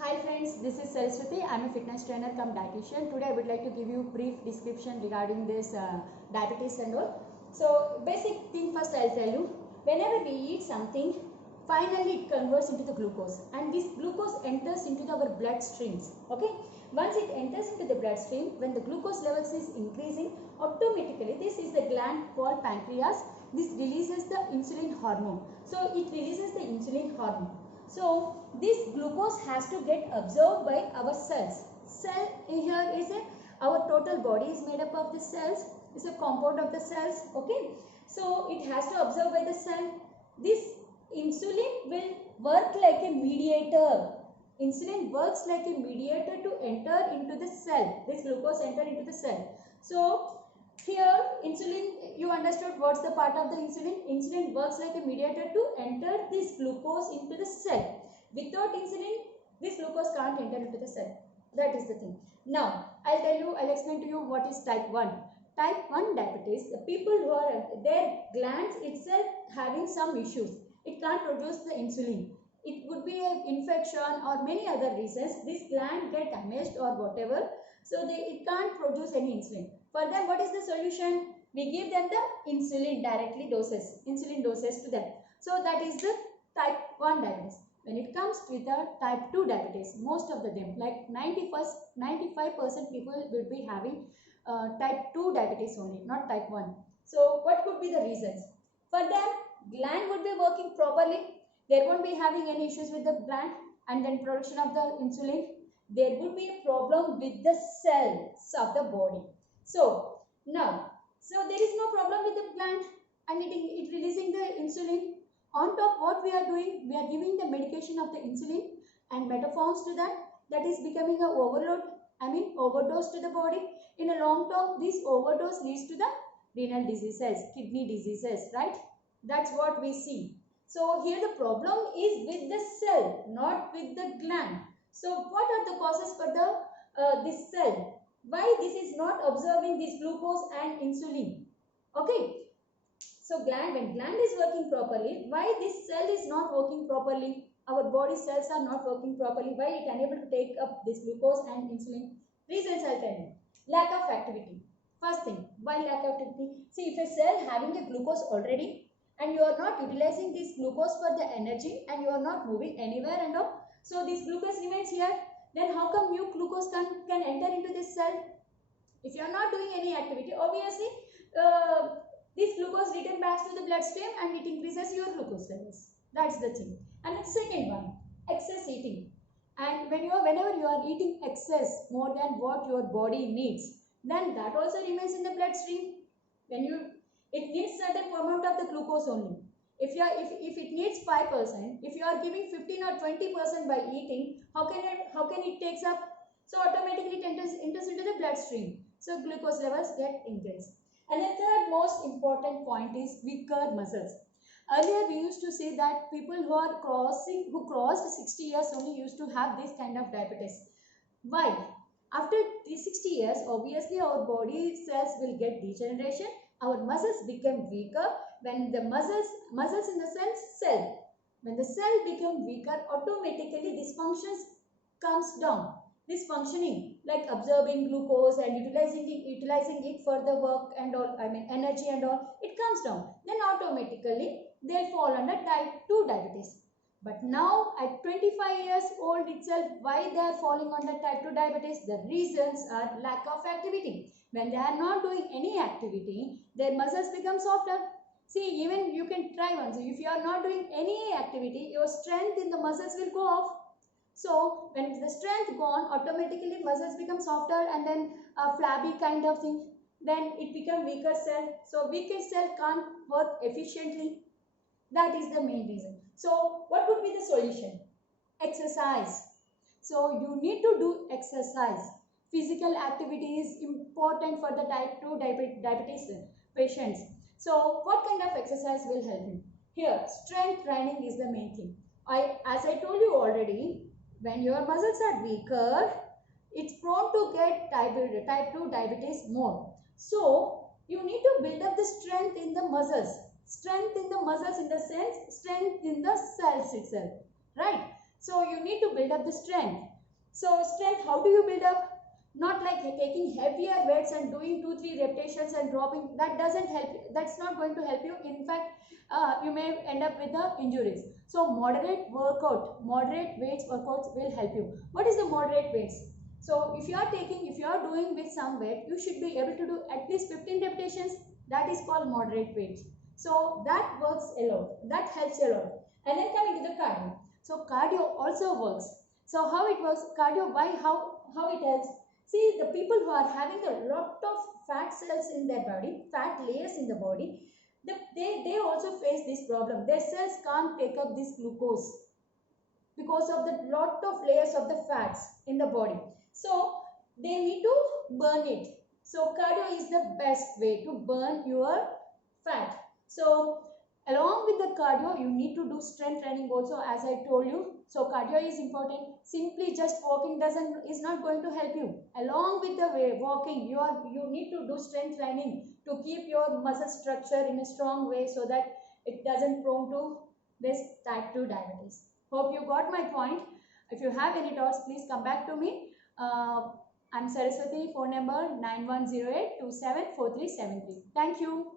Hi friends, this is Saraswati. I am a fitness trainer come dietitian. Today I would like to give you brief description regarding this diabetes and all. So basic thing first I'll tell you. Whenever we eat something, finally it converts into the glucose and this glucose enters into our blood streams. Okay. Once it enters into the bloodstream, when the glucose levels is increasing, automatically this is the gland called pancreas. This releases the insulin hormone. So it releases the insulin hormone. So this glucose has to get absorbed by our cells. Cell here is our total body is made up of the cells. It's a compound of the cells. Okay. So it has to absorb by the cell. This insulin will work like a mediator. Insulin works like a mediator to enter into the cell. This glucose enter into the cell. So here insulin, you understood what's the part of the insulin? Insulin works like a mediator to enter this glucose into the cell. Without insulin, this glucose can't enter into the cell. That is the thing. Now, I'll explain to you what is type 1. Type 1 diabetes, the people who are, their glands itself having some issues. It can't produce the insulin. It would be an infection or many other reasons. This gland get damaged or whatever. So it can't produce any insulin. For them, what is the solution? We give them the insulin directly doses. Insulin doses to them. So that is the type 1 diabetes. When it comes with the type 2 diabetes, most of them, like 95% people will be having type 2 diabetes only, not type 1. So what could be the reasons? For them, gland would be working properly. There won't be having any issues with the gland and then production of the insulin. There would be a problem with the cells of the body. So now, there is no problem with the gland and it releasing the insulin. On top, what we are doing, we are giving the medication of the insulin and metaforms to that. That is becoming a overdose to the body. In a long term, this overdose leads to the renal diseases, kidney diseases, right? That's what we see. So here the problem is with the cell, not with the gland. So what are the causes for the this cell? Why this is not absorbing this glucose and insulin? Okay. So when gland is working properly, why this cell is not working properly? Our body cells are not working properly. Why it unable to take up this glucose and insulin? Reasons I'll tell you. Lack of activity. First thing, why lack of activity? See, if a cell having a glucose already and you are not utilizing this glucose for the energy and you are not moving anywhere and all, so this glucose remains here, then how come new glucose can enter into this cell? If you are not doing any activity, obviously this glucose return back to the bloodstream and it increases your glucose levels. That's the thing. And the second one, excess eating. And whenever you are eating excess more than what your body needs, then that also remains in the bloodstream. It needs certain amount of the glucose only. If it needs 5%, if you are giving 15 or 20% by eating, how can it takes up? So automatically it enters into the bloodstream. So glucose levels get increased. And the third most important point is weaker muscles. Earlier we used to say that people who crossed 60 years only used to have this kind of diabetes. Why? After these 60 years, obviously our body cells will get degeneration. Our muscles become weaker. When the muscles in the cell, when the cell become weaker, automatically this functions comes down. This functioning like absorbing glucose and utilizing it for the work and all, energy and all, it comes down. Then automatically they'll fall under type 2 diabetes. But now at 25 years old itself, why they are falling under type 2 diabetes? The reasons are lack of activity. When they are not doing any activity, their muscles become softer. See, even you can try once. If you are not doing any activity, your strength in the muscles will go off. So when the strength gone, automatically muscles become softer and then a flabby kind of thing. Then it become weaker cell. So weaker cell can't work efficiently. That is the main reason. So what would be the solution? Exercise. So you need to do exercise. Physical activity is important for the type 2 diabetes patients. So what kind of exercise will help you? Here, strength training is the main thing. As I told you already, when your muscles are weaker, it's prone to get type 2 diabetes more. So you need to build up the strength in the muscles. Strength in the muscles in the sense, strength in the cells itself, right? So you need to build up the strength. So strength, how do you build up? Not like taking heavier weights and doing 2-3 repetitions and dropping. That doesn't help you. That's not going to help you. In fact, you may end up with the injuries. So moderate weights workouts will help you. What is the moderate weights? So if you are doing with some weight, you should be able to do at least 15 repetitions. That is called moderate weights. So that works a lot. That helps a lot. And then coming to the cardio. So cardio also works. So how it works? Cardio, how it helps? See, the people who are having a lot of fat cells in their body, fat layers in the body, they also face this problem. Their cells can't take up this glucose because of the lot of layers of the fats in the body. So they need to burn it. So cardio is the best way to burn your fat. So along with the cardio, you need to do strength training also, as I told you. So cardio is important. Simply just walking is not going to help you. Along with the walking, you need to do strength training to keep your muscle structure in a strong way so that it doesn't prone to this type 2 diabetes. Hope you got my point. If you have any doubts, please come back to me. I'm Saraswati, phone number 9108274373. Thank you.